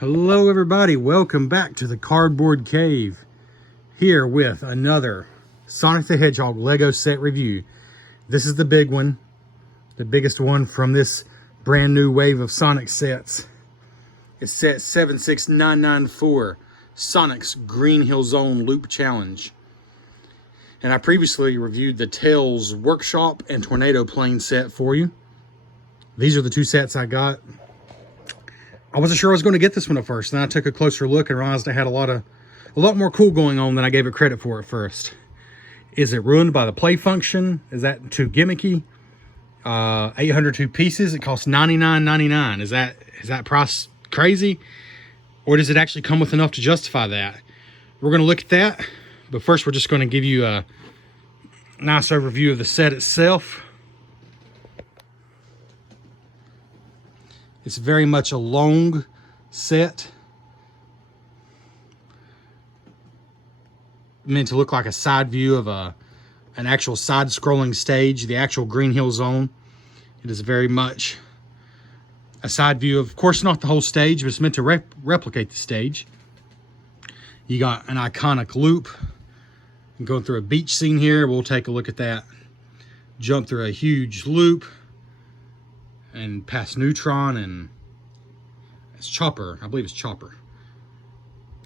Hello everybody, welcome back to the Cardboard Cave. Here with another Sonic the Hedgehog Lego set review. This is the big one, the biggest one from this brand new wave of Sonic sets. It's set 76994, Sonic's Green Hill Zone Loop Challenge. And I previously reviewed the Tails Workshop and Tornado Plane set for you. These are the two sets I got. I wasn't sure I was going to get this one at first. Then I took a closer look and realized I had a lot more cool going on than I gave it credit for at first. Is it ruined by the play function? Is that too gimmicky? 802 pieces. It costs $99.99. Is that price crazy? Or does it actually come with enough to justify that? We're going to look at that. But first, we're just going to give you a nice overview of the set itself. It's very much a long set, meant to look like a side view of an actual side-scrolling stage, the actual Green Hill Zone. It is very much a side view, of course not the whole stage, but it's meant to replicate the stage. You got an iconic loop. Going through a beach scene here, we'll take a look at that. Jump through a huge loop and past Neutron and it's Chopper, I believe it's Chopper.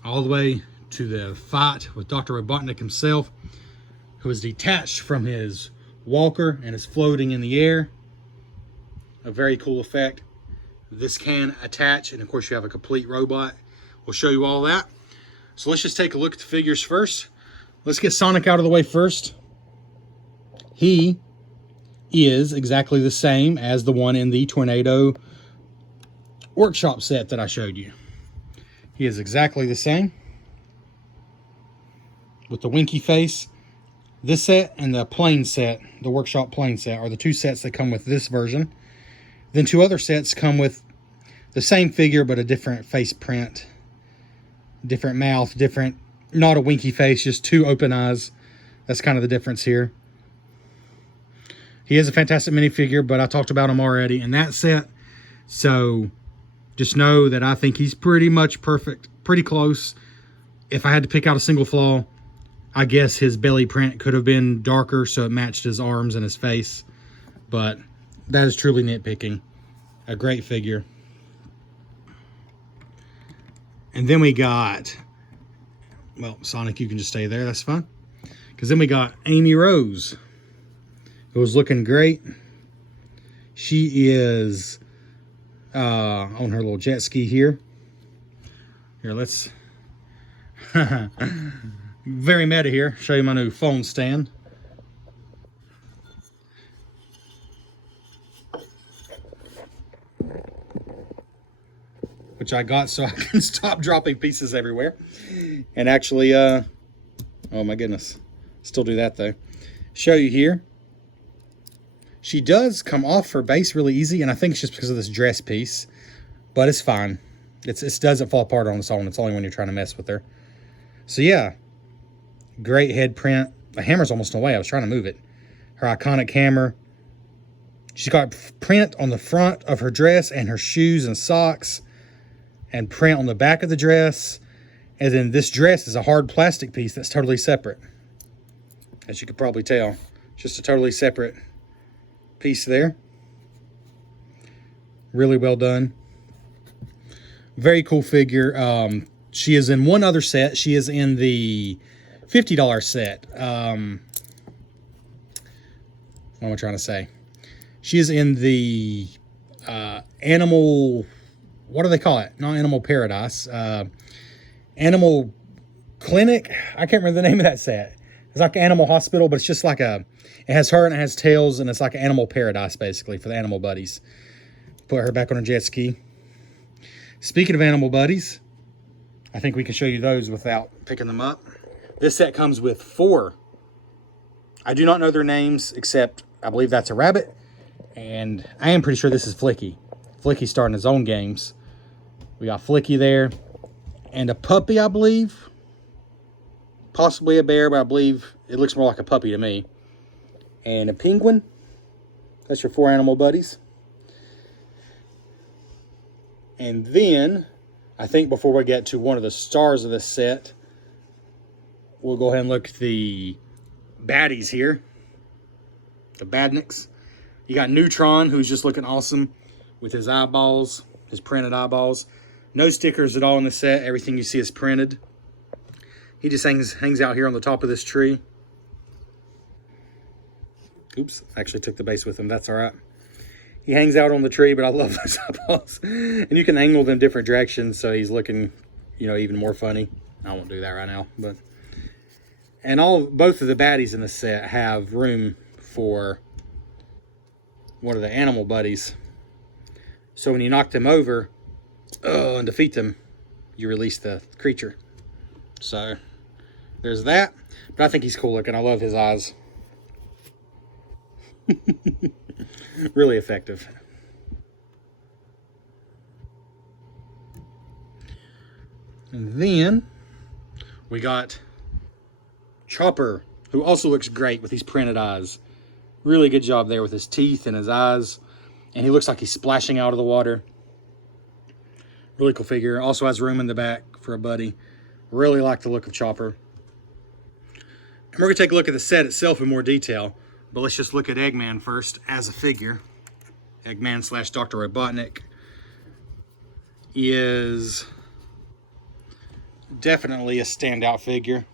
All the way to the fight with Dr. Robotnik himself, who is detached from his walker and is floating in the air. A very cool effect. This can attach, and of course you have a complete robot. We'll show you all that. So let's just take a look at the figures first. Let's get Sonic out of the way first. He is exactly the same as the one in the Tornado Workshop set that I showed you. He is exactly the same with the winky face. This set and the plane set, the Workshop plane set, are the two sets that come with this version. Then two other sets come with the same figure but a different face print, different mouth, different, not a winky face, just two open eyes. That's kind of the difference here. He is a fantastic minifigure, but I talked about him already in that set. So just know that I think he's pretty much perfect, pretty close. If I had to pick out a single flaw, I guess his belly print could have been darker so it matched his arms and his face. But that is truly nitpicking. A great figure. And then we got, well, Sonic, you can just stay there. That's fine. Because then we got Amy Rose, who was looking great. She is on her little jet ski here. Here, let's very meta here. Show you my new phone stand. Which I got so I can stop dropping pieces everywhere. And actually, oh my goodness, still do that though. Show you here. She does come off her base really easy, and I think it's just because of this dress piece, but it's fine. It doesn't fall apart on its own. It's only when you're trying to mess with her. So yeah, great head print. The hammer's almost away. I was trying to move it. Her iconic hammer. She's got print on the front of her dress and her shoes and socks, and print on the back of the dress. And then this dress is a hard plastic piece that's totally separate. As you could probably tell, just a totally separate piece there. Really well done. Very cool figure. She is in one other set. She is in the $50 set. What am I trying to say? She is in the animal, what do they call it? Not Animal Paradise. Animal Clinic. I can't remember the name of that set. It's like Animal Hospital, but it's just like it has her and it has Tails, and it's like an Animal Paradise, basically, for the animal buddies. Put her back on her jet ski. Speaking of animal buddies, I think we can show you those without picking them up. This set comes with 4. I do not know their names, except I believe that's a rabbit, and I am pretty sure this is Flicky. Flicky's starting his own games. We got Flicky there, and a puppy, I believe. Possibly a bear, but I believe it looks more like a puppy to me. And a penguin. That's your 4 animal buddies. And then I think before we get to one of the stars of this set, we'll go ahead and look at the baddies here. The badniks. You got Neutron, who's just looking awesome with his eyeballs, his printed eyeballs. No stickers at all in the set. Everything you see is printed. He just hangs out here on the top of this tree. Oops, I actually took the base with him. That's all right. He hangs out on the tree, but I love those eyeballs. And you can angle them different directions, so he's looking, you know, even more funny. I won't do that right now, but. And both of the baddies in the set have room for one of the animal buddies. So when you knock them over and defeat them, you release the creature. So there's that. But I think he's cool looking. I love his eyes. Really effective. And then we got Chopper, who also looks great with these printed eyes. Really good job there with his teeth and his eyes. And he looks like he's splashing out of the water. Really cool figure. Also has room in the back for a buddy. Really like the look of Chopper. And we're going to take a look at the set itself in more detail. But let's just look at Eggman first as a figure. Eggman / Dr. Robotnik is definitely a standout figure.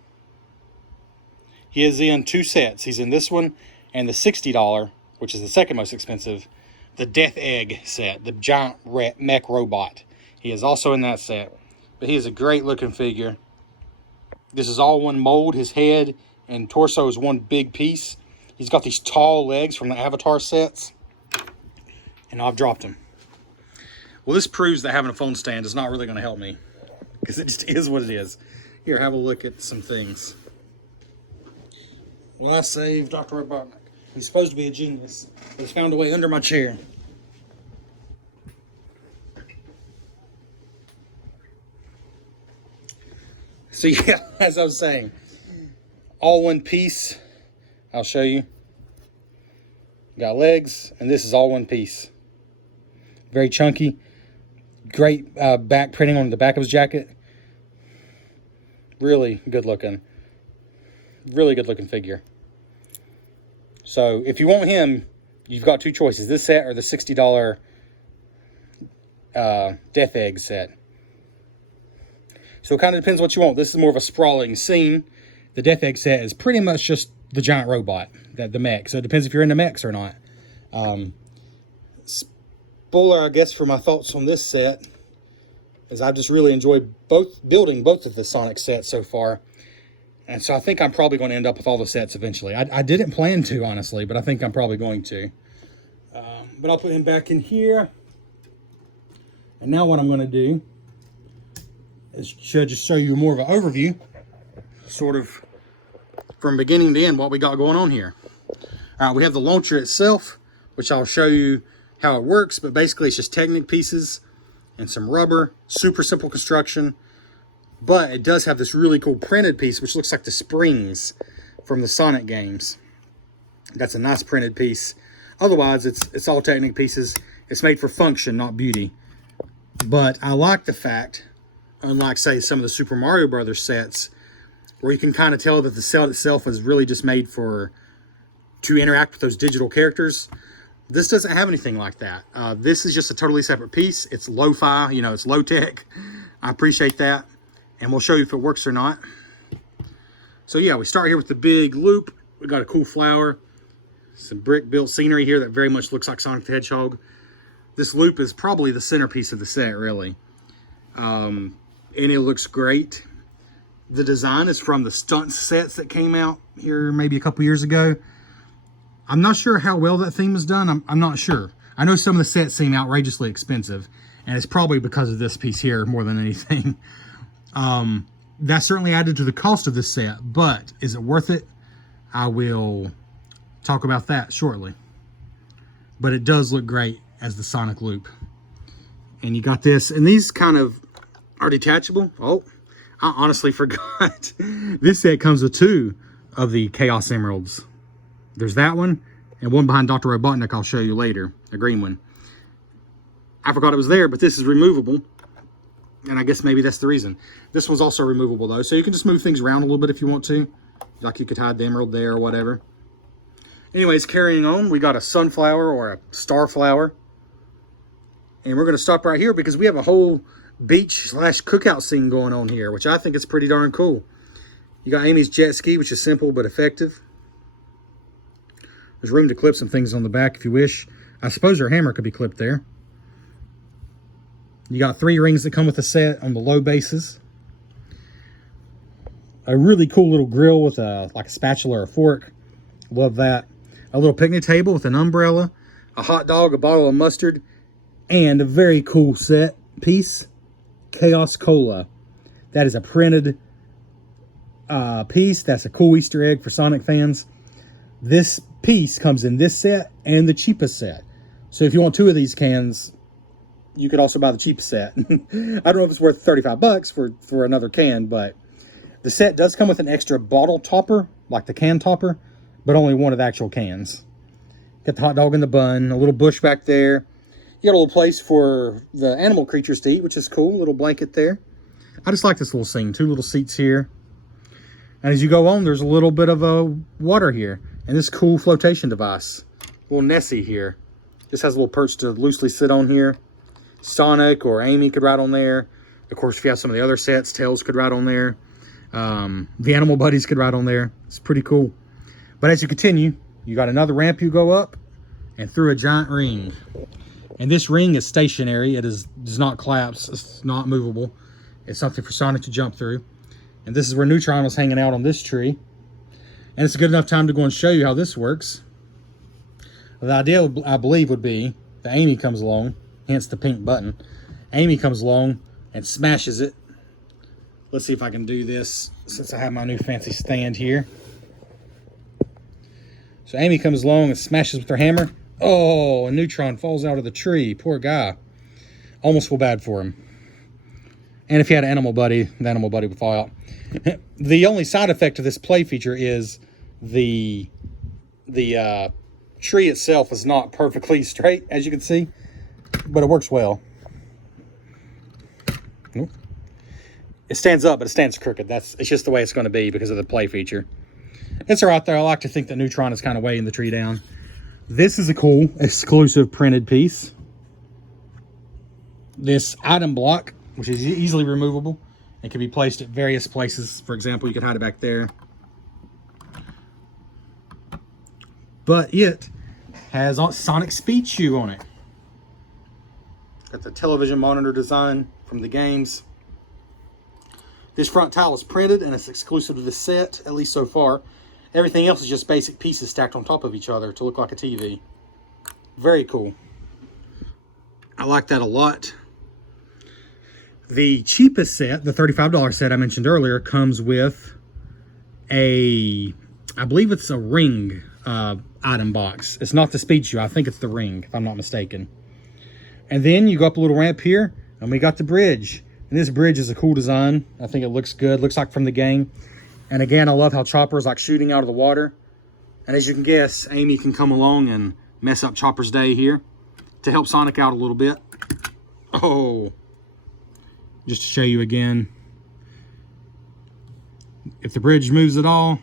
He is in 2 sets. He's in this one and the $60, which is the second most expensive, the Death Egg set, the giant mech robot. He is also in that set. But he is a great looking figure. This is all one mold. His head and torso is one big piece. He's got these tall legs from the Avatar sets. And I've dropped him. Well, this proves that having a phone stand is not really going to help me. Because it just is what it is. Here, have a look at some things. Well, I saved Dr. Robotnik. He's supposed to be a genius. But he's found a way under my chair. So yeah, as I was saying, all one piece. I'll show you. Got legs, and this is all one piece. Very chunky. Great back printing on the back of his jacket. Really good looking. Really good looking figure. So if you want him, you've got 2 choices. This set or the $60 Death Egg set. So it kind of depends what you want. This is more of a sprawling scene. The Death Egg set is pretty much just the giant robot, the mech. So it depends if you're into mechs or not. Spoiler, I guess, for my thoughts on this set is I just really enjoyed building both of the Sonic sets so far. And so I think I'm probably going to end up with all the sets eventually. I didn't plan to, honestly, but I think I'm probably going to. But I'll put him back in here. And now what I'm going to do is just show you more of an overview, sort of from beginning to end, what we got going on here. All right, we have the launcher itself, which I'll show you how it works, but basically it's just Technic pieces and some rubber, super simple construction, but it does have this really cool printed piece, which looks like the springs from the Sonic games. That's a nice printed piece. Otherwise, it's all Technic pieces. It's made for function, not beauty. But I like the fact, unlike, say, some of the Super Mario Brothers sets, where you can kind of tell that the set itself is really just made to interact with those digital characters. This doesn't have anything like that. This is just a totally separate piece. It's lo-fi, you know, it's low-tech. I appreciate that. And we'll show you if it works or not. So yeah, we start here with the big loop. We got a cool flower. Some brick-built scenery here that very much looks like Sonic the Hedgehog. This loop is probably the centerpiece of the set, really. And it looks great. The design is from the stunt sets that came out here maybe a couple years ago. I'm not sure how well that theme is done. I'm not sure. I know some of the sets seem outrageously expensive, and it's probably because of this piece here more than anything. That certainly added to the cost of this set, but is it worth it? I will talk about that shortly. But it does look great as the Sonic loop. And you got this, and these kind of are detachable. Oh, I honestly forgot. This set comes with 2 of the Chaos Emeralds. There's that one, and one behind Dr. Robotnik I'll show you later, a green one. I forgot it was there, but this is removable. And I guess maybe that's the reason. This one's also removable though, so you can just move things around a little bit if you want to. Like you could hide the emerald there or whatever. Anyways, carrying on, we got a sunflower or a starflower. And we're going to stop right here because we have a whole beach / cookout scene going on here, which I think is pretty darn cool. You got Amy's jet ski, which is simple but effective. There's room to clip some things on the back if you wish. I suppose your hammer could be clipped there. You got 3 rings that come with the set on the low bases. A really cool little grill with like a spatula or a fork. Love that. A little picnic table with an umbrella, a hot dog, a bottle of mustard, and a very cool set piece, Chaos Cola. That is a printed piece. That's a cool Easter egg for Sonic fans. This piece comes in this set and the cheapest set. So if you want 2 of these cans, you could also buy the cheapest set. I don't know if it's worth 35 bucks for another can, but the set does come with an extra bottle topper, like the can topper, but only one of the actual cans. Got the hot dog in the bun, a little bush back there. You got a little place for the animal creatures to eat, which is cool. A little blanket there. I just like this little scene. 2 little seats here. And as you go on, there's a little bit of water here. And this cool flotation device. Little Nessie here. Just has a little perch to loosely sit on here. Sonic or Amy could ride on there. Of course, if you have some of the other sets, Tails could ride on there. The animal buddies could ride on there. It's pretty cool. But as you continue, you got another ramp you go up and through a giant ring. And this ring is stationary. It does not collapse. It's not movable. It's something for Sonic to jump through. And this is where Neutron was hanging out on this tree. And it's a good enough time to go and show you how this works. The idea, I believe, would be that Amy comes along, hence the pink button. Amy comes along and smashes it. Let's see if I can do this since I have my new fancy stand here. So Amy comes along and smashes with her hammer. Oh, and Neutron falls out of the tree. Poor guy. Almost feel bad for him. And if he had an animal buddy, the animal buddy would fall out. The only side effect of this play feature is the tree itself is not perfectly straight, as you can see, but it works well. Nope. It stands up, but it stands crooked. It's just the way it's going to be because of the play feature. It's all right there. I like to think that Neutron is kind of weighing the tree down. This is a cool exclusive printed piece. This item block, which is easily removable and can be placed at various places. For example, you could hide it back there. But it has Sonic Speed Shoe on it. Got the television monitor design from the games. This front tile is printed and it's exclusive to the set, at least so far. Everything else is just basic pieces stacked on top of each other to look like a TV. Very cool. I like that a lot. The cheapest set, the $35 set I mentioned earlier, comes with I believe it's a ring item box. It's not the Speed Shoe. I think it's the ring, if I'm not mistaken. And then you go up a little ramp here, and we got the bridge. And this bridge is a cool design. I think it looks good. Looks like from the game. And again, I love how Chopper's like shooting out of the water. And as you can guess, Amy can come along and mess up Chopper's day here to help Sonic out a little bit. Oh, just to show you again. If the bridge moves at all,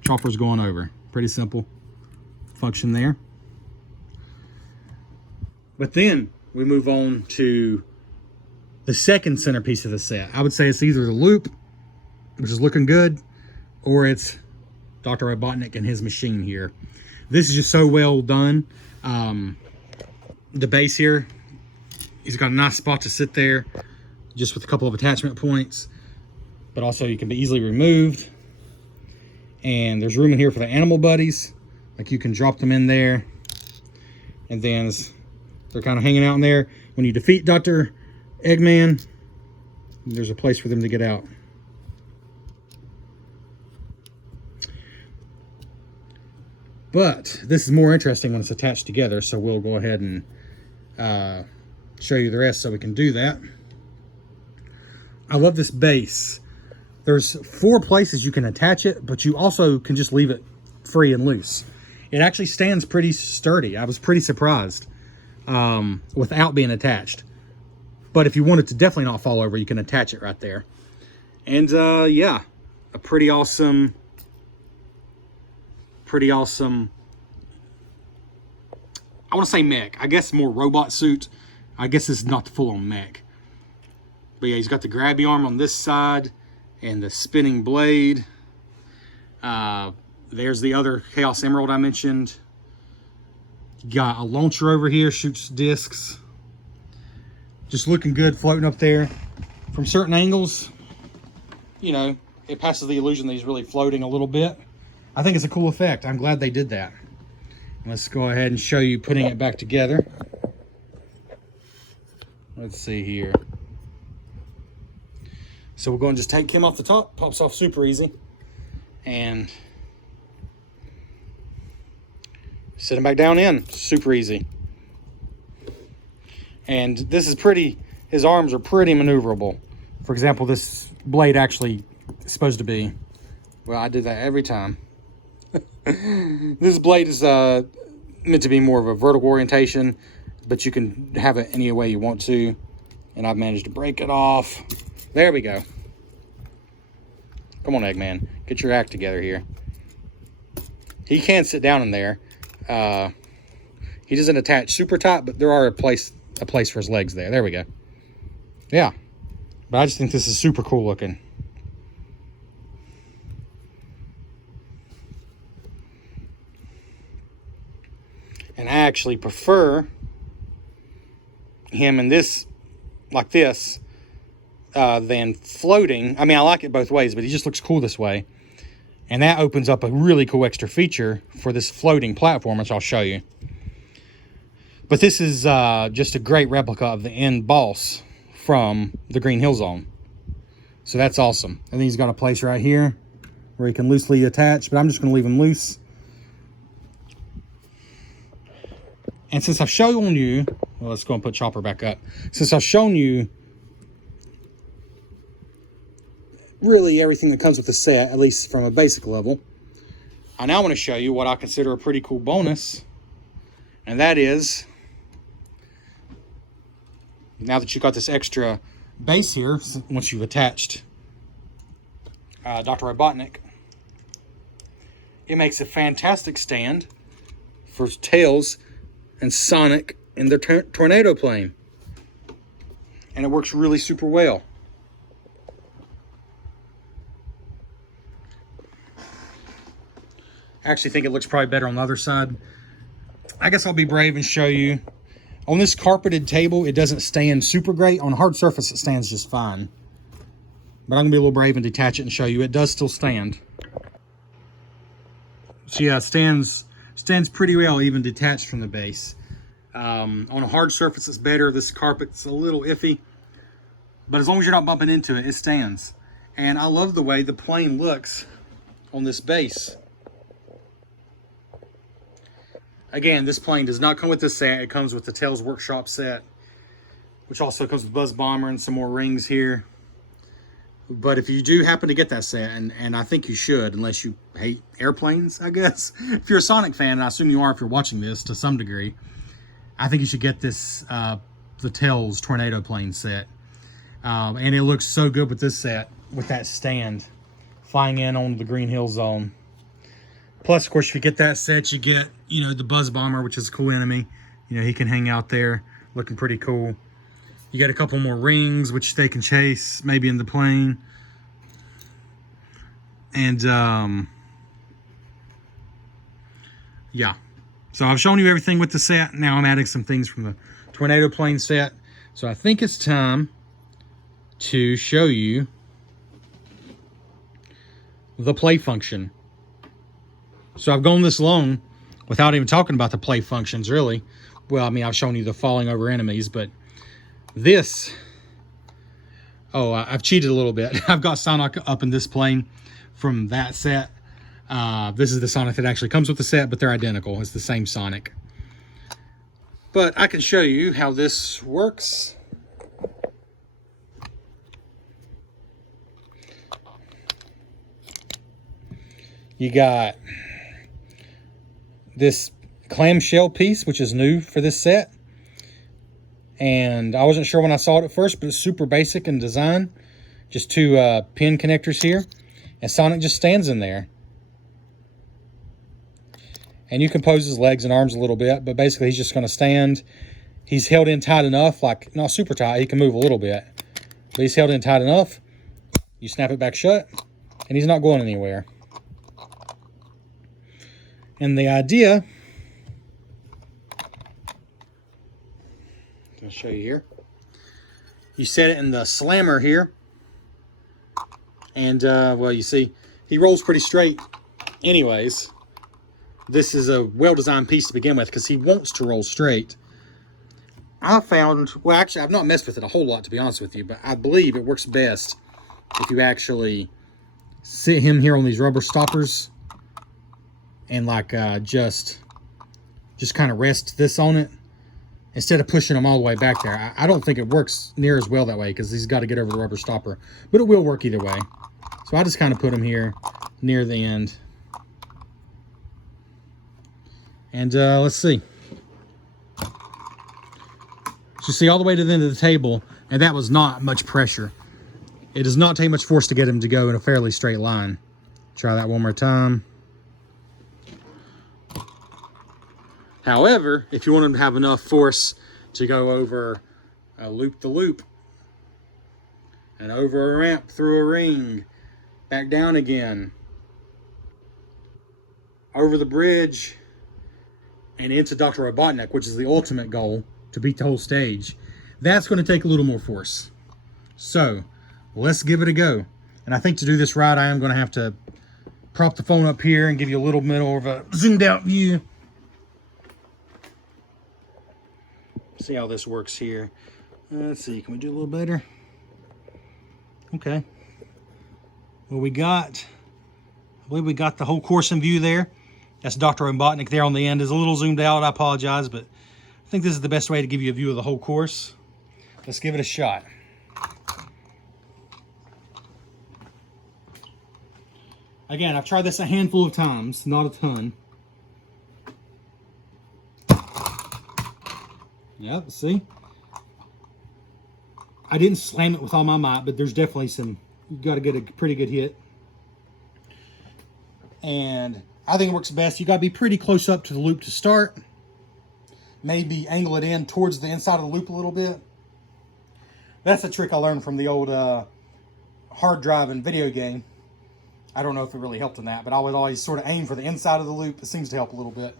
Chopper's going over. Pretty simple function there. But then we move on to the second centerpiece of the set. I would say it's either the loop, which is looking good, or it's Dr. Robotnik and his machine here. This is just so well done. The base here, he's got a nice spot to sit there, just with a couple of attachment points, but also you can be easily removed. And there's room in here for the animal buddies. Like you can drop them in there. And then they're kind of hanging out in there. When you defeat Dr. Eggman, there's a place for them to get out. But this is more interesting when it's attached together, so we'll go ahead and show you the rest so we can do that. I love this base. There's 4 places you can attach it, but you also can just leave it free and loose. It actually stands pretty sturdy. I was pretty surprised without being attached. But if you want it to definitely not fall over, you can attach it right there. And yeah, a pretty awesome, I want to say mech. I guess more robot suit. I guess this is not the full-on mech. But yeah, he's got the grabby arm on this side and the spinning blade. There's the other Chaos Emerald I mentioned. Got a launcher over here, shoots discs. Just looking good floating up there. From certain angles, you know, it passes the illusion that he's really floating a little bit. I think it's a cool effect. I'm glad they did that. Let's go ahead and show you putting it back together. Let's see here. So we're going to just take him off the top. Pops off super easy. And sit him back down in. Super easy. And this is pretty, his arms are pretty maneuverable. For example, this blade actually is supposed to be, well, I do that every time. This blade is meant to be more of a vertical orientation, but you can have it any way you want to. And I've managed to break it off. There we go. Come on, Eggman. Get your act together here. He can sit down in there. He doesn't attach super tight, but there are a place for his legs there. There we go. Yeah. But I just think this is super cool looking. And I actually prefer him in this, like this, than floating. I mean, I like it both ways, but he just looks cool this way. And that opens up a really cool extra feature for this floating platform, which I'll show you. But this is just a great replica of the end boss from the Green Hill Zone. So that's awesome. And then he's got a place right here where he can loosely attach, but I'm just going to leave him loose. And since I've shown you, well, let's go and put Chopper back up. Since I've shown you really everything that comes with the set, at least from a basic level, I now want to show you what I consider a pretty cool bonus. And that is, now that you've got this extra base here, once you've attached Dr. Robotnik, it makes a fantastic stand for Tails and Sonic in their tornado plane. And it works really super well. I actually think it looks probably better on the other side. I guess I'll be brave and show you. On this carpeted table, it doesn't stand super great. On a hard surface, it stands just fine. But I'm going to be a little brave and detach it and show you. It does still stand. So yeah, it stands pretty well, even detached from the base. On a hard surface, it's better. This carpet's a little iffy. But as long as you're not bumping into it, it stands. And I love the way the plane looks on this base. Again, this plane does not come with this set. It comes with the Tails Workshop set, which also comes with Buzz Bomber and some more rings here. But if you do happen to get that set, and I think you should, unless you hate airplanes, I guess. If you're a Sonic fan, and I assume you are if you're watching this to some degree, I think you should get this, the Tails Tornado Plane set. And it looks so good with this set, with that stand, flying in on the Green Hill Zone. Plus, of course, if you get that set, you get, you know, the Buzz Bomber, which is a cool enemy. You know, he can hang out there, looking pretty cool. You got a couple more rings, which they can chase, maybe in the plane. And, yeah. So I've shown you everything with the set. Now I'm adding some things from the Tornado Plane set. So I think it's time to show you the play function. So I've gone this long without even talking about the play functions, really. Well, I mean, I've shown you the falling over enemies, but this... Oh, I've cheated a little bit. I've got Sonic up in this plane from that set. This is the Sonic that actually comes with the set, but they're identical. It's the same Sonic. But I can show you how this works. You got this clamshell piece, which is new for this set. And I wasn't sure when I saw it at first, but it's super basic in design. Just two pin connectors here. And Sonic just stands in there. And you can pose his legs and arms a little bit, but basically he's just going to stand. He's held in tight enough, like not super tight, he can move a little bit. But he's held in tight enough. You snap it back shut, and he's not going anywhere. And the idea, I'm going to show you here. You set it in the slammer here. And, well, you see, he rolls pretty straight anyways. This is a well-designed piece to begin with because he wants to roll straight. I found, well, actually, I've not messed with it a whole lot, to be honest with you, but I believe it works best if you actually sit him here on these rubber stoppers and, like, just kind of rest this on it instead of pushing him all the way back there. I don't think it works near as well that way because he's got to get over the rubber stopper, but it will work either way. So I just kind of put him here near the end. And let's see. So see all the way to the end of the table, and that was not much pressure. It does not take much force to get him to go in a fairly straight line. Try that one more time. However, if you want him to have enough force to go over a loop-the-loop and over a ramp through a ring, back down again, over the bridge, and into Dr. Robotnik, which is the ultimate goal, to beat the whole stage, that's going to take a little more force. So, let's give it a go. And I think to do this right, I am going to have to prop the phone up here and give you a little bit more of a zoomed out view. See how this works here. Let's see, can we do a little better? Okay. Well, I believe we got the whole course in view there. That's Dr. Robotnik there on the end. Is a little zoomed out, I apologize, but I think this is the best way to give you a view of the whole course. Let's give it a shot. Again, I've tried this a handful of times, not a ton. Yep, see? I didn't slam it with all my might, but there's definitely some, you got to get a pretty good hit. And I think it works best. You got to be pretty close up to the loop to start. Maybe angle it in towards the inside of the loop a little bit. That's a trick I learned from the old hard driving video game. I don't know if it really helped in that, but I would always sort of aim for the inside of the loop. It seems to help a little bit.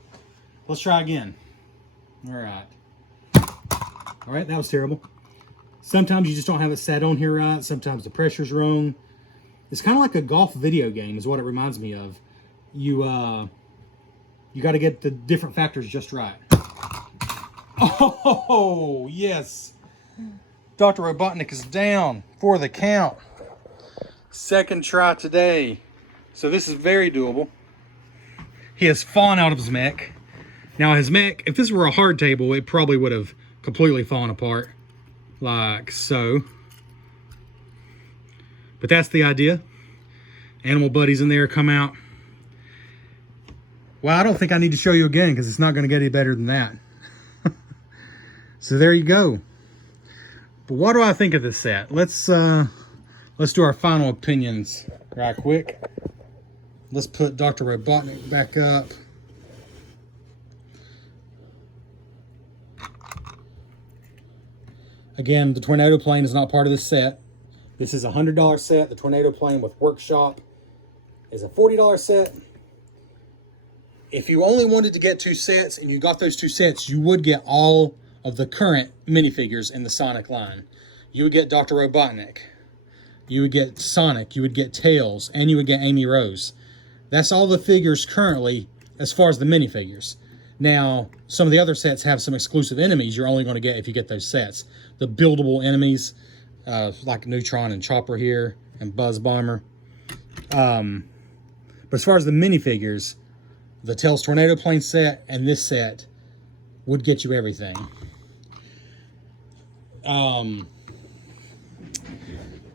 Let's try again. All right. All right, that was terrible. Sometimes you just don't have it set on here right. Sometimes the pressure's wrong. It's kind of like a golf video game is what it reminds me of. You got to get the different factors just right. Oh, yes. Dr. Robotnik is down for the count. Second try today. So this is very doable. He has fallen out of his mech. Now his mech, if this were a hard table, it probably would have completely fallen apart. Like so. But that's the idea. Animal buddies in there come out. Well, I don't think I need to show you again because it's not going to get any better than that. So there you go. But what do I think of this set? Let's do our final opinions right quick. Let's put Dr. Robotnik back up. Again, the tornado plane is not part of this set. This is a $100 set. The tornado plane with workshop is a $40 set. If you only wanted to get 2 sets and you got those 2 sets, you would get all of the current minifigures in the Sonic line. You would get Dr. Robotnik. You would get Sonic. You would get Tails. And you would get Amy Rose. That's all the figures currently as far as the minifigures. Now, some of the other sets have some exclusive enemies you're only going to get if you get those sets. The buildable enemies, like Neutron and Chopper here, and Buzz Bomber. But as far as the minifigures, the Tails Tornado Plane set and this set would get you everything.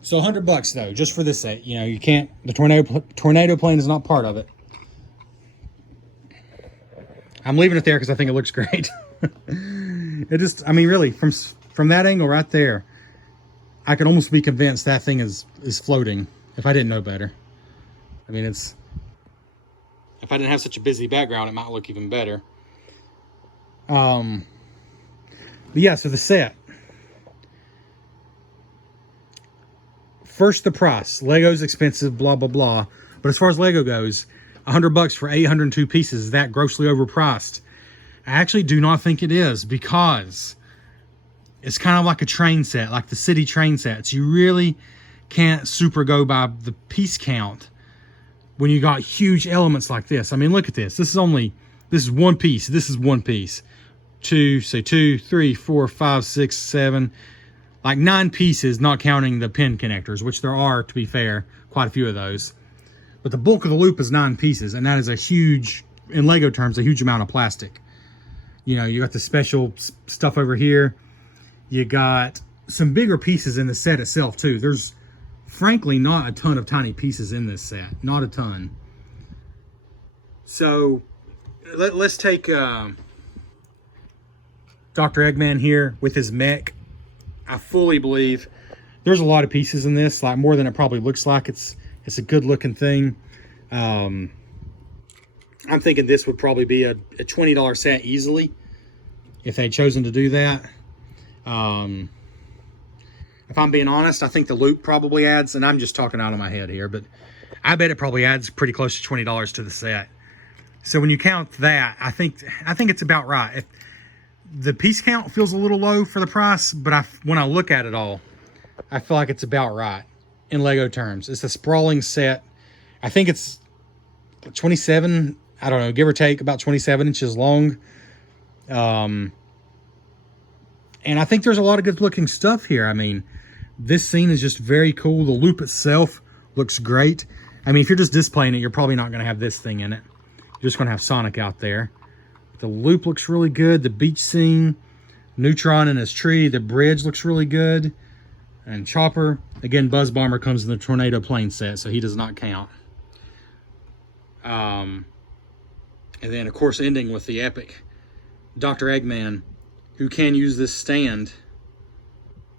So $100 though, just for this set. You know, you can't, the tornado plane is not part of it. I'm leaving it there because I think it looks great. It just, I mean, really, from from that angle right there, I could almost be convinced that thing is floating if I didn't know better. I mean, if I didn't have such a busy background, it might look even better. But yeah, so the set. First, the price. Lego's expensive, blah, blah, blah. But as far as Lego goes, $100 for 802 pieces, is that grossly overpriced? I actually do not think it is, because it's kind of like a train set, like the city train sets. You really can't super go by the piece count when you got huge elements like this. I mean, look at this. This is one piece. This is one piece. 2, 3, 4, 5, 6, 7, like 9 pieces, not counting the pin connectors, which there are, to be fair, quite a few of those. But the bulk of the loop is 9 pieces, and that is a huge, in Lego terms, a huge amount of plastic. You know, you got the special stuff over here. You got some bigger pieces in the set itself, too. There's, frankly, not a ton of tiny pieces in this set. Not a ton. So, let's take Dr. Eggman here with his mech. I fully believe there's a lot of pieces in this, like more than it probably looks like. It's a good looking thing. I'm thinking this would probably be a $20 set easily if they'd chosen to do that. If I'm being honest, I think the loop probably adds, and I'm just talking out of my head here, but I bet it probably adds pretty close to $20 to the set. So when you count that, I think it's about right. If the piece count feels a little low for the price, but when I look at it all, I feel like it's about right in Lego terms. It's a sprawling set. I think it's 27, I don't know, give or take, about 27 inches long. And I think there's a lot of good looking stuff here. I mean, this scene is just very cool. The loop itself looks great. I mean, if you're just displaying it, you're probably not going to have this thing in it. You're just going to have Sonic out there. The loop looks really good. The beach scene, Neutron in his tree, the bridge looks really good. And Chopper, again, Buzz Bomber comes in the Tornado plane set, so he does not count. And then, of course, ending with the epic Dr. Eggman, who can use this stand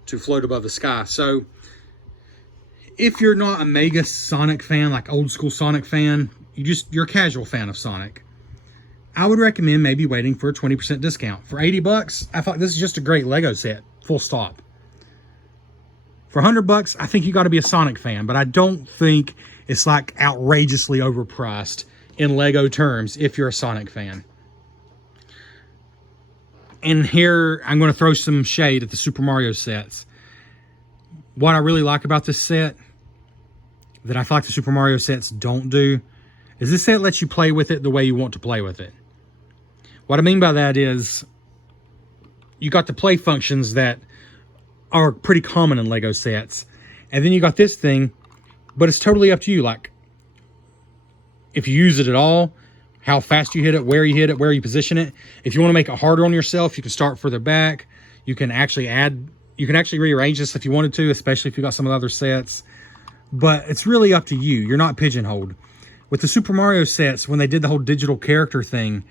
to float above the sky. So, if you're not a mega Sonic fan, like old school Sonic fan, you're a casual fan of Sonic, I would recommend maybe waiting for a 20% discount. For 80 bucks, I thought this is just a great Lego set, full stop. For 100 bucks, I think you got to be a Sonic fan, but I don't think it's like outrageously overpriced in Lego terms if you're a Sonic fan. And here, I'm going to throw some shade at the Super Mario sets. What I really like about this set, that I feel like the Super Mario sets don't do, is this set lets you play with it the way you want to play with it. What I mean by that is, you got the play functions that are pretty common in Lego sets. And then you got this thing, but it's totally up to you. Like, if you use it at all, how fast you hit it, where you position it. If you want to make it harder on yourself, you can start further back. You can actually rearrange this if you wanted to, especially if you got some of the other sets. But it's really up to you. You're not pigeonholed. With the Super Mario sets, when they did the whole digital character thing,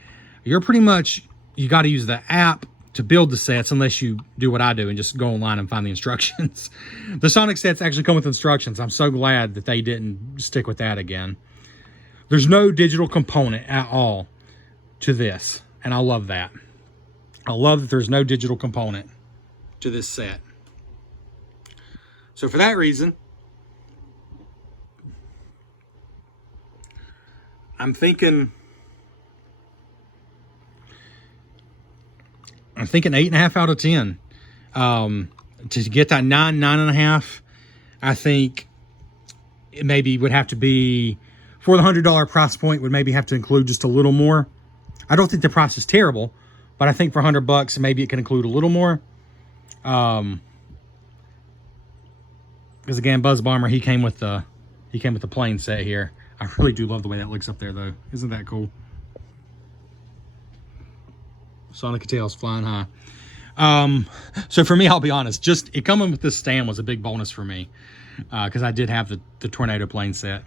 you're pretty much, you got to use the app to build the sets, unless you do what I do and just go online and find the instructions. The Sonic sets actually come with instructions. I'm so glad that they didn't stick with that again. There's no digital component at all to this, and I love that. I love that there's no digital component to this set. So for that reason, I'm thinking 8.5 out of 10. To get that 9.5, I think it maybe would have to be, for the $100 price point, would maybe have to include just a little more. I don't think the price is terrible, but I think for $100, maybe it can include a little more. Because again, Buzz Bomber, he came with the plane set here. I really do love the way that looks up there, though. Isn't that cool? Sonic and Tails flying high. So for me, I'll be honest, just it coming with this stand was a big bonus for me, because I did have the Tornado plane set.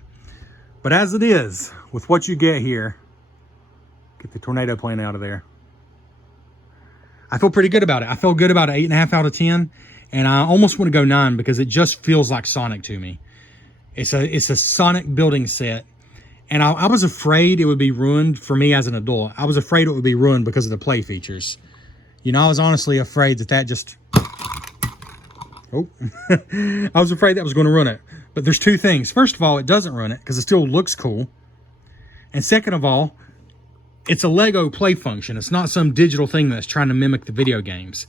But as it is, with what you get here, get the Tornado plane out of there, I feel pretty good about it. I feel good about an 8.5 out of 10. And I almost want to go 9 because it just feels like Sonic to me. It's a Sonic building set. And I was afraid it would be ruined for me as an adult. I was afraid it would be ruined because of the play features. You know, I was honestly afraid that just... Oh. I was afraid that was going to ruin it. But there's two things. First of all, it doesn't ruin it because it still looks cool. And second of all, it's a Lego play function. It's not some digital thing that's trying to mimic the video games.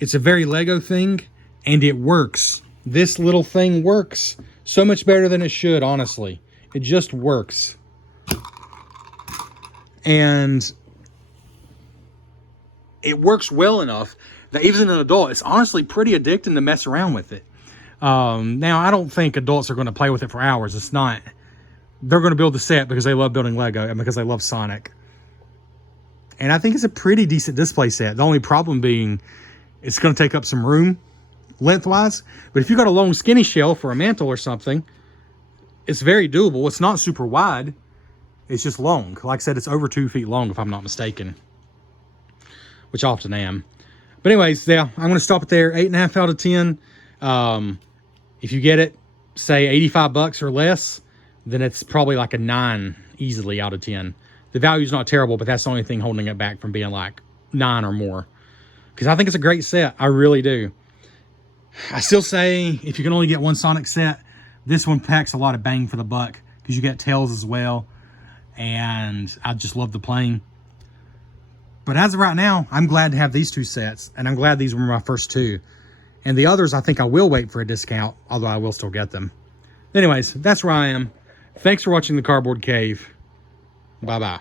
It's a very Lego thing, and it works. This little thing works so much better than it should, honestly. It just works. And it works well enough that even as an adult, it's honestly pretty addicting to mess around with it. Now, I don't think adults are going to play with it for hours. It's not. They're going to build the set because they love building Lego and because they love Sonic. And I think it's a pretty decent display set. The only problem being it's going to take up some room lengthwise. But if you've got a long skinny shelf or a mantle or something, it's very doable. It's not super wide. It's just long. Like I said, it's over 2 feet long if I'm not mistaken, which I often am. But anyways, yeah, I'm going to stop it there. 8.5 out of 10. If you get it, say 85 bucks or less, then it's probably like a 9 easily out of 10. The value's not terrible, but that's the only thing holding it back from being like 9 or more. Because I think it's a great set. I really do. I still say if you can only get one Sonic set, this one packs a lot of bang for the buck because you get Tails as well. And I just love the plane. But as of right now, I'm glad to have these two sets. And I'm glad these were my first two. And the others, I think I will wait for a discount, although I will still get them. Anyways, that's where I am. Thanks for watching the Cardboard Cave. Bye-bye.